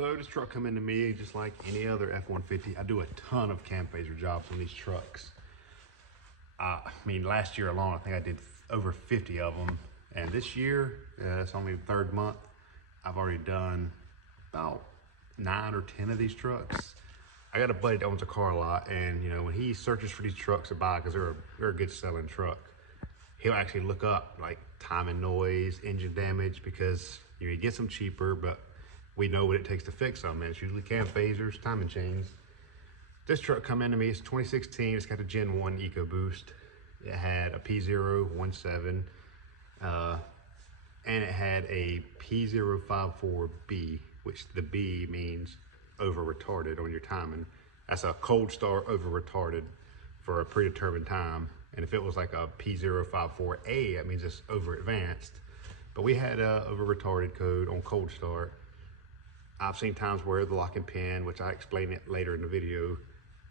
So this truck come into me just like any other F-150. I do a ton of cam phaser jobs on these trucks. I mean, last year alone, I think I did over 50 of them. And this year, it's only the third month, I've already done about 9 or 10 of these trucks. I got a buddy that owns a car lot, and you know, when he searches for these trucks to buy, because they're a good selling truck, he'll actually look up like time and noise, engine damage, because you know, he gets them cheaper, but we know what it takes to fix them, and it's usually cam phasers, timing chains. This truck come into me, it's 2016, it's got a Gen 1 ecoboost. It had a p017, and it had a p054b, which the B means over retarded on your timing. That's a cold start over retarded for a predetermined time. And if it was like a p054a, that means it's over advanced. But we had a over retarded code on cold start. I've seen times where the locking pin, which I explain it later in the video,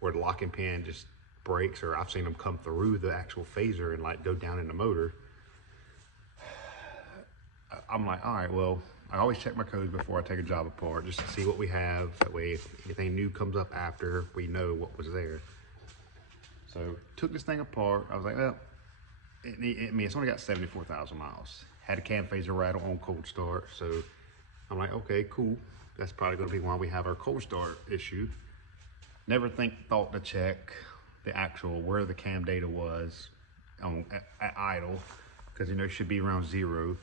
where the locking pin just breaks, or I've seen them come through the actual phaser and like go down in the motor. I'm like, all right, well, I always check my codes before I take a job apart just to see what we have. That way, if anything new comes up after, we know what was there. So took this thing apart. I was like, well, it's only got 74,000 miles. Had a cam phaser rattle on cold start. So I'm like, okay, cool. That's probably gonna be why we have our cold start issue. Never thought to check the actual, where the cam data was at idle, because you know it should be around 0.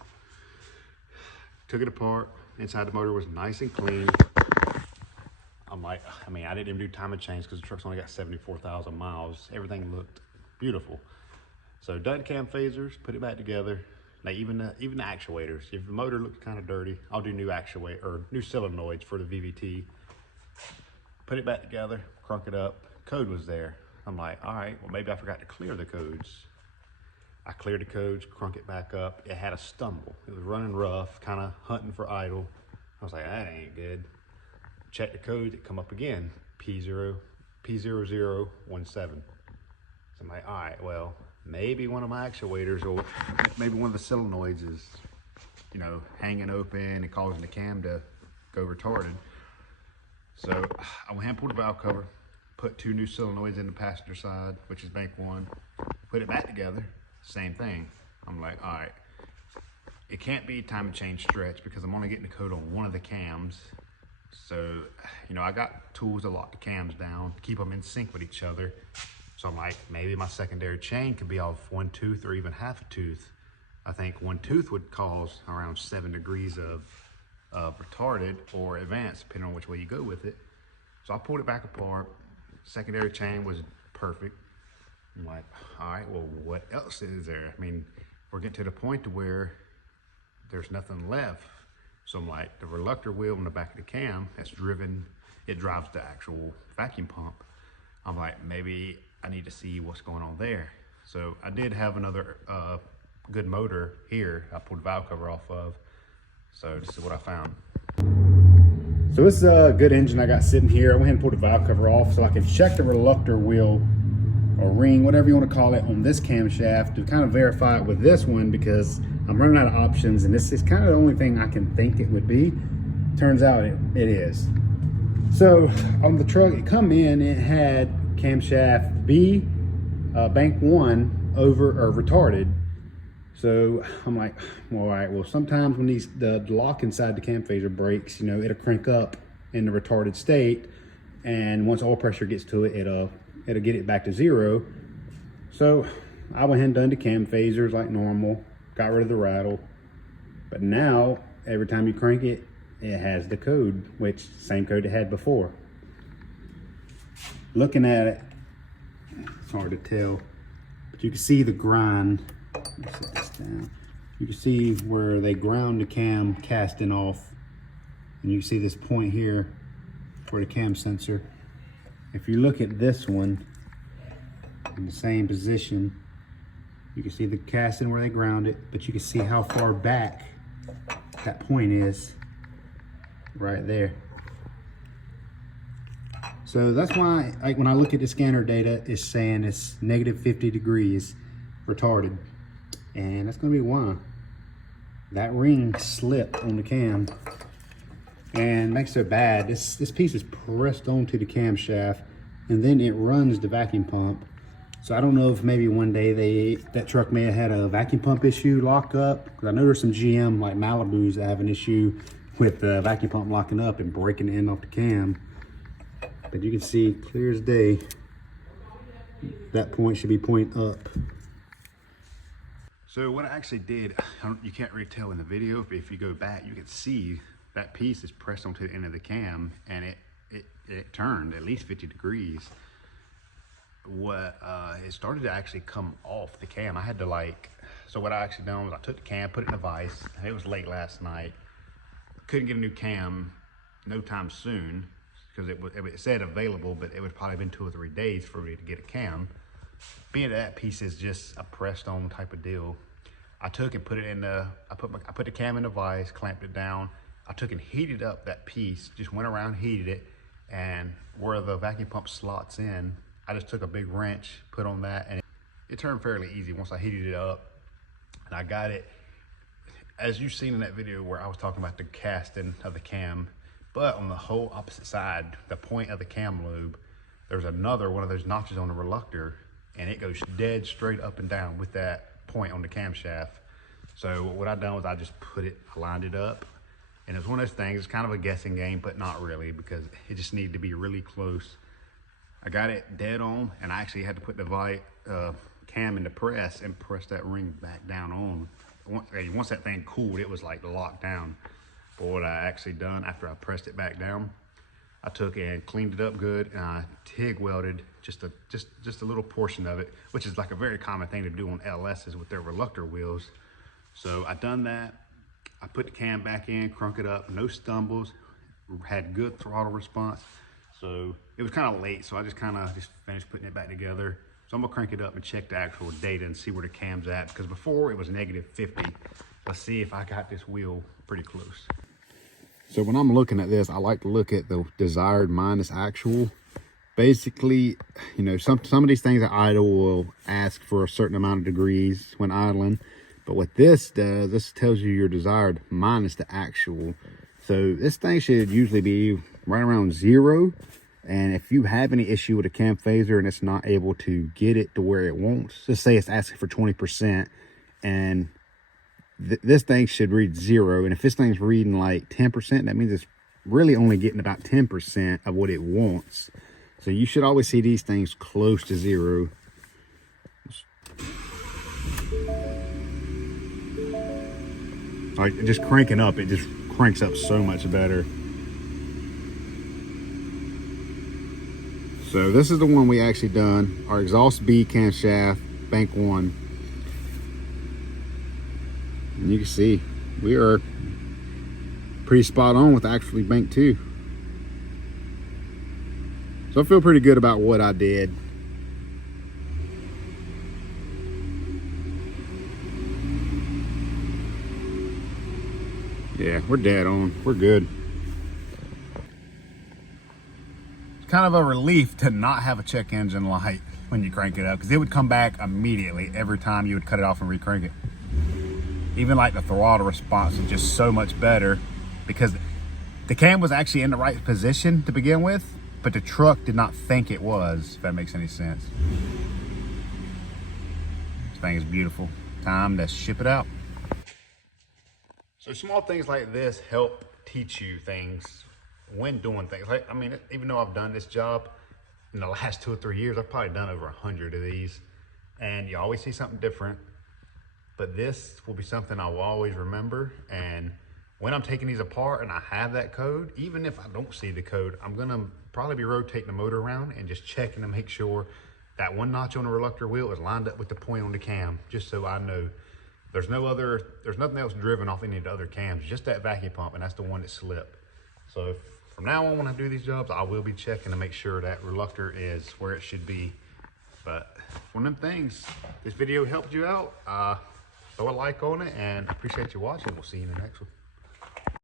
Took it apart. Inside the motor was nice and clean. I'm like, I mean, I didn't even do timing chains because the truck's only got 74,000 miles. Everything looked beautiful. So done cam phasers, put it back together. Now even the actuators. If the motor looks kind of dirty, I'll do new actuator or new solenoids for the VVT. Put it back together, crunk it up. Code was there. I'm like, all right, well maybe I forgot to clear the codes. I cleared the codes, crunk it back up. It had a stumble. It was running rough, kind of hunting for idle. I was like, that ain't good. Check the codes, it come up again, p0017. So I'm like, all right, well, maybe one of my actuators, or maybe one of the solenoids is, you know, hanging open and causing the cam to go retarded. So I went ahead and pulled the valve cover, put 2 new solenoids in the passenger side, which is bank 1, put it back together. Same thing. I'm like, all right, it can't be time and change stretch because I'm only getting the code on one of the cams. So, you know, I got tools to lock the cams down, keep them in sync with each other. So I'm like, maybe my secondary chain could be off 1 tooth or even half a tooth. I think 1 tooth would cause around 7 degrees of retarded or advanced, depending on which way you go with it. So I pulled it back apart. Secondary chain was perfect. I'm like, all right, well, what else is there? I mean, we're getting to the point to where there's nothing left. So I'm like, the reluctor wheel on the back of the cam that's driven, it drives the actual vacuum pump. I'm like, maybe I need to see what's going on there. So I did have another good motor here I pulled the valve cover off of. So this is what I found. So this is a good engine I got sitting here. I went ahead and pulled the valve cover off so I can check the reluctor wheel or ring, whatever you want to call it, on this camshaft to kind of verify it with this one, because I'm running out of options and this is kind of the only thing I can think it would be. Turns out it is. So on the truck, it come in, it had camshaft B, bank 1 over or retarded. So I'm like, well, all right, well, sometimes when the lock inside the cam phaser breaks, you know, it'll crank up in the retarded state, and once oil pressure gets to it, it'll get it back to 0. So I went ahead and done the cam phasers like normal, got rid of the rattle. But now, every time you crank it, it has the code, which same code it had before. Looking at it, it's hard to tell, but you can see the grind. Let me set this down. You can see where they ground the cam casting off, and you see this point here for the cam sensor. If you look at this one in the same position, you can see the casting where they ground it, but you can see how far back that point is right there. So that's why, like, when I look at the scanner data, it's saying it's negative 50 degrees retarded. And that's gonna be why. That ring slipped on the cam And makes it so bad, this piece is pressed onto the camshaft, and then it runs the vacuum pump. So I don't know if maybe one day that truck may have had a vacuum pump issue lock up, because I know there's some GM like Malibus that have an issue with the vacuum pump locking up and breaking the end off the cam. But you can see clear as day, that point should be point up. So what I actually did, you can't really tell in the video, but if you go back, you can see that piece is pressed onto the end of the cam, and it turned at least 50 degrees. It started to actually come off the cam. I had to so what I actually done was I took the cam, put it in a vise. It was late last night. Couldn't get a new cam no time soon, because it said available, but it would probably been 2 or 3 days for me to get a cam. Being that piece is just a pressed on type of deal, I took and put it in I put the cam in the vise, clamped it down. I took and heated up that piece, just went around, heated it, and where the vacuum pump slots in, I just took a big wrench, put on that, and it turned fairly easy once I heated it up. And I got it, as you've seen in that video where I was talking about the casting of the cam, but on the whole opposite side, the point of the cam lobe, there's another one of those notches on the reluctor, and it goes dead straight up and down with that point on the camshaft. So what I done was I just lined it up, and it's one of those things, it's kind of a guessing game, but not really, because it just needed to be really close. I got it dead on, and I actually had to put the cam in the press and press that ring back down on. Once that thing cooled, it was like locked down. But what I actually done after I pressed it back down, I took and cleaned it up good, and I TIG welded just a little portion of it, which is like a very common thing to do on LSs with their reluctor wheels. So I done that. I put the cam back in, crunk it up, no stumbles, had good throttle response. So it was kind of late, so I just finished putting it back together. So I'm gonna crank it up and check the actual data and see where the cam's at, because before it was -50. Let's see if I got this wheel pretty close. So when I'm looking at this, I like to look at the desired minus actual. Basically, you know, some of these things at idle will ask for a certain amount of degrees when idling, but what this does, this tells you your desired minus the actual. So this thing should usually be right around 0. And if you have any issue with a cam phaser and it's not able to get it to where it wants, just say it's asking for 20%, and this thing should read 0. And if this thing's reading like 10%, that means it's really only getting about 10% of what it wants. So you should always see these things close to 0. Like just cranking up, it just cranks up so much better. So this is the one we actually done, our exhaust B camshaft, bank 1. And you can see we are pretty spot on with actually bank 2. So I feel pretty good about what I did. Yeah, we're dead on, we're good. Kind of a relief to not have a check engine light when you crank it up, because it would come back immediately every time you would cut it off and re-crank it. Even like the throttle response is just so much better, because the cam was actually in the right position to begin with, but the truck did not think it was, if that makes any sense. This thing is beautiful. Time to ship it out. So small things like this help teach you things when doing things. Like, I mean, even though I've done this job in the last 2 or 3 years, I've probably done over 100 of these, and you always see something different. But this will be something I will always remember. And when I'm taking these apart and I have that code, even if I don't see the code, I'm gonna probably be rotating the motor around and just checking to make sure that one notch on the reluctor wheel is lined up with the point on the cam, just so I know there's nothing else driven off any of the other cams, just that vacuum pump, and that's the one that slipped. So from now on, when I do these jobs, I will be checking to make sure that reluctor is where it should be. But one of them things, this video helped you out, throw a like on it, and I appreciate you watching. We'll see you in the next one.